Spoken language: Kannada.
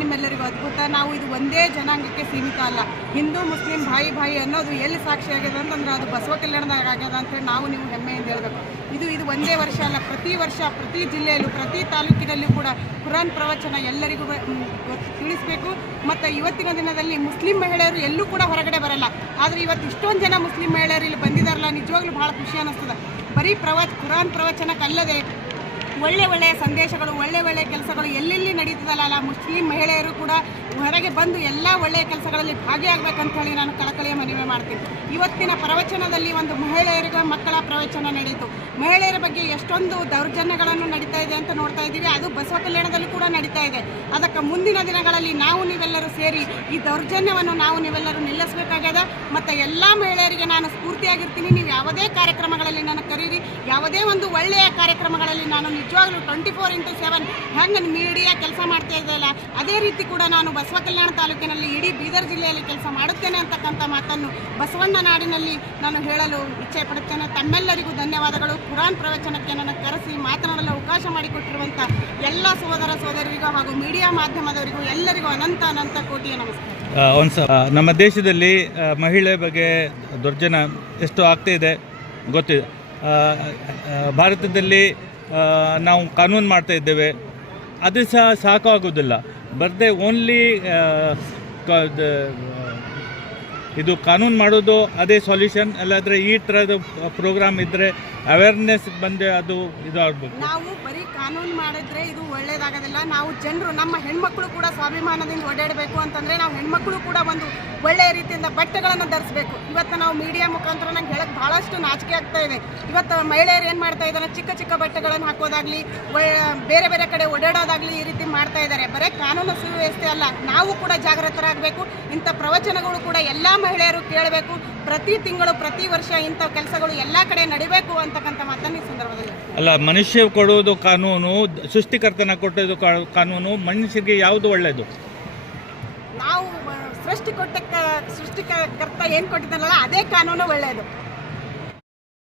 ನಿಮ್ಮೆಲ್ಲರಿಗೂ ಅದ್ಭುತ. ನಾವು ಇದು ಒಂದೇ ಜನಾಂಗಕ್ಕೆ ಸೀಮಿತ ಅಲ್ಲ, ಹಿಂದೂ ಮುಸ್ಲಿಂ ಭಾಯಿ ಅನ್ನೋದು ಎಲ್ಲಿ ಸಾಕ್ಷಿ ಆಗ್ಯದ ಅಂತಂದ್ರೆ ಅದು ಬಸವ ಕಲ್ಯಾಣದಾಗ ಆಗ್ಯದ ಅಂತೇಳಿ ನಾವು ನೀವು ಹೆಮ್ಮೆಯಿಂದ ಹೇಳಬೇಕು. ಇದು ಒಂದೇ ವರ್ಷ ಅಲ್ಲ, ಪ್ರತಿ ವರ್ಷ ಪ್ರತಿ ಜಿಲ್ಲೆಯಲ್ಲೂ ಪ್ರತಿ ತಾಲೂಕಿನಲ್ಲೂ ಕೂಡ ಕುರಾನ್ ಪ್ರವಚನ ಎಲ್ಲರಿಗೂ ತಿಳಿಸಬೇಕು. ಮತ್ತು ಇವತ್ತಿನ ದಿನದಲ್ಲಿ ಮುಸ್ಲಿಂ ಮಹಿಳೆಯರು ಎಲ್ಲೂ ಕೂಡ ಹೊರಗಡೆ ಬರಲ್ಲ, ಆದರೆ ಇವತ್ತು ಇಷ್ಟೊಂದು ಜನ ಮುಸ್ಲಿಂ ಮಹಿಳೆಯರು ಇಲ್ಲಿ ಬಂದಿದ್ದಾರಲ್ಲ, ನಿಜವಾಗ್ಲೂ ಭಾಳ ಖುಷಿ ಅನ್ನಿಸ್ತದೆ. ಬರೀ ಕುರಾನ್ ಪ್ರವಚನಕ್ಕಲ್ಲದೆ ಒಳ್ಳೆಯ ಸಂದೇಶಗಳು, ಒಳ್ಳೆಯ ಕೆಲಸಗಳು ಎಲ್ಲೆಲ್ಲಿ ನಡೀತದಲ್ಲ, ಮುಸ್ಲಿಂ ಮಹಿಳೆಯರು ಕೂಡ ಹೊರಗೆ ಬಂದು ಎಲ್ಲ ಒಳ್ಳೆಯ ಕೆಲಸಗಳಲ್ಲಿ ಭಾಗಿಯಾಗಬೇಕಂತ ಹೇಳಿ ನಾನು ಕಳಕಳಿಯ ಮನವಿ ಮಾಡ್ತೀನಿ. ಇವತ್ತಿನ ಪ್ರವಚನದಲ್ಲಿ ಒಂದು ಮಹಿಳೆಯರಿಗೆ ಮಕ್ಕಳ ಪ್ರವಚನ ನಡೆಯಿತು. ಮಹಿಳೆಯರ ಬಗ್ಗೆ ಎಷ್ಟೊಂದು ದೌರ್ಜನ್ಯಗಳನ್ನು ನಡೀತಾ ಇದೆ ಅಂತ ನೋಡ್ತಾ ಇದ್ದೀವಿ. ಅದು ಬಸವ ಕಲ್ಯಾಣದಲ್ಲಿ ಕೂಡ ನಡೀತಾ ಇದೆ. ಅದಕ್ಕೆ ಮುಂದಿನ ದಿನಗಳಲ್ಲಿ ನಾವು ನೀವೆಲ್ಲರೂ ಸೇರಿ ಈ ದೌರ್ಜನ್ಯವನ್ನು ನಾವು ನೀವೆಲ್ಲರೂ ನಿಲ್ಲಿಸಬೇಕಾಗ್ಯದ. ಮತ್ತು ಎಲ್ಲ ಮಹಿಳೆಯರಿಗೆ ನಾನು ಸ್ಫೂರ್ತಿಯಾಗಿರ್ತೀನಿ. ನೀವು ಯಾವುದೇ ಕಾರ್ಯಕ್ರಮಗಳಲ್ಲಿ ನಾನು ಕರೀರಿ, ಯಾವುದೇ ಒಂದು ಒಳ್ಳೆಯ ಕಾರ್ಯಕ್ರಮಗಳಲ್ಲಿ ನಾನು ನಿಜವಾಗ್ಲೂ 24x7 ಹೆಂಗೆ ಮೀಡಿಯಾ ಕೆಲಸ ಮಾಡ್ತಾ ಇದೆಯಲ್ಲ, ಅದೇ ರೀತಿ ಕೂಡ ನಾನು ಬಸವ ಕಲ್ಯಾಣ ತಾಲೂಕಿನಲ್ಲಿ ಇಡೀ ಬೀದರ್ ಜಿಲ್ಲೆಯಲ್ಲಿ ಕೆಲಸ ಮಾಡುತ್ತೇನೆ ಅಂತಕ್ಕಂಥ ಮಾತನ್ನು ಬಸವಣ್ಣ ನಾಡಿನಲ್ಲಿ ನಾನು ಹೇಳಲು ಇಚ್ಛೆ ಪಡುತ್ತೇನೆ. ತಮ್ಮೆಲ್ಲರಿಗೂ ಧನ್ಯವಾದಗಳು. ಕುರಾನ್ ಪ್ರವಚನಕ್ಕೆ ನನ್ನ ಕರೆಸಿ ಮಾತನಾಡಲು ಅವಕಾಶ ಮಾಡಿಕೊಟ್ಟಿರುವಂಥ ಎಲ್ಲ ಸಹೋದರ ಸಹೋದರಿಗೂ ಹಾಗೂ ಮೀಡಿಯಾ ಮಾಧ್ಯಮದವರಿಗೂ ಎಲ್ಲರಿಗೂ ಅನಂತ ಕೋಟಿಯ ನಮಸ್ಕಾರ. ನಮ್ಮ ದೇಶದಲ್ಲಿ ಮಹಿಳೆ ಬಗ್ಗೆ ದೌರ್ಜನ್ಯ ಎಷ್ಟು ಆಗ್ತಾ ಇದೆ ಗೊತ್ತಿದೆ. ಭಾರತದಲ್ಲಿ ನಾವು ಕಾನೂನು ಮಾಡ್ತಾ ಇದ್ದೇವೆ, ಅದು ಸಹ ಸಾಕಾಗೋದಿಲ್ಲ. ಬರದೆ ಓನ್ಲಿ ಇದು ಕಾನೂನು ಮಾಡೋದು ಅದೇ ಸೊಲ್ಯೂಷನ್ ಅಲ್ಲಾದರೆ ಈ ಥರದ ಪ್ರೋಗ್ರಾಮ್ ಇದ್ದರೆ ಅವೇರ್ನೆಸ್ ಬಂದು ಅದು ಇದು ಆಗಬೇಕು. ನಾವು ಬರೀ ಕಾನೂನು ಮಾಡಿದ್ರೆ ಇದು ಒಳ್ಳೇದಾಗೋದಿಲ್ಲ. ನಾವು ಜನರು, ನಮ್ಮ ಹೆಣ್ಮಕ್ಳು ಕೂಡ ಸ್ವಾಭಿಮಾನದಿಂದ ಓಡಾಡಬೇಕು ಅಂತಂದರೆ ನಾವು ಹೆಣ್ಮಕ್ಳು ಕೂಡ ಒಂದು ಒಳ್ಳೆಯ ರೀತಿಯಿಂದ ಬಟ್ಟೆಗಳನ್ನು ಧರಿಸಬೇಕು. ಇವತ್ತು ನಾವು ಮೀಡಿಯಾ ಮುಖಾಂತರ ನಂಗೆ ಹೇಳಕ್ಕೆ ಭಾಳಷ್ಟು ನಾಚಿಕೆ ಆಗ್ತಾ ಇದೆ. ಇವತ್ತು ಮಹಿಳೆಯರು ಏನು ಮಾಡ್ತಾ ಇದ್ದಾರೆ, ಚಿಕ್ಕ ಬಟ್ಟೆಗಳನ್ನು ಹಾಕೋದಾಗಲಿ, ಬೇರೆ ಕಡೆ ಓಡಾಡೋದಾಗಲಿ ಈ ರೀತಿ ಮಾಡ್ತಾ ಇದ್ದಾರೆ. ಬರೀ ಕಾನೂನು ಸುವ್ಯವಸ್ಥೆ ಅಲ್ಲ, ನಾವು ಕೂಡ ಜಾಗೃತರಾಗಬೇಕು. ಇಂಥ ಪ್ರವಚನಗಳು ಕೂಡ ಎಲ್ಲ ಮಹಿಳೆಯರು ಕೇಳಬೇಕು. ಪ್ರತಿ ತಿಂಗಳು ಪ್ರತಿ ವರ್ಷ ಇಂಥ ಕೆಲಸಗಳು ಎಲ್ಲ ಕಡೆ ನಡಿಬೇಕು ಅಂತಕ್ಕಂಥ ಮಾತನ್ನು ಈ ಸಂದರ್ಭದಲ್ಲಿ. ಅಲ್ಲ, ಮನುಷ್ಯ ಕೊಡೋದು ಕಾನೂನು, ಸೃಷ್ಟಿಕರ್ತನ ಕೊಟ್ಟೋದು ಕಾನೂನು, ಮನುಷ್ಯರಿಗೆ ಯಾವುದು ಒಳ್ಳೆಯದು? ನಾವು ಸೃಷ್ಟಿಕರ್ತ ಏನು ಕೊಟ್ಟಿದ್ದಾನಲ್ಲ ಅದೇ ಕಾನೂನು ಒಳ್ಳೆಯದು.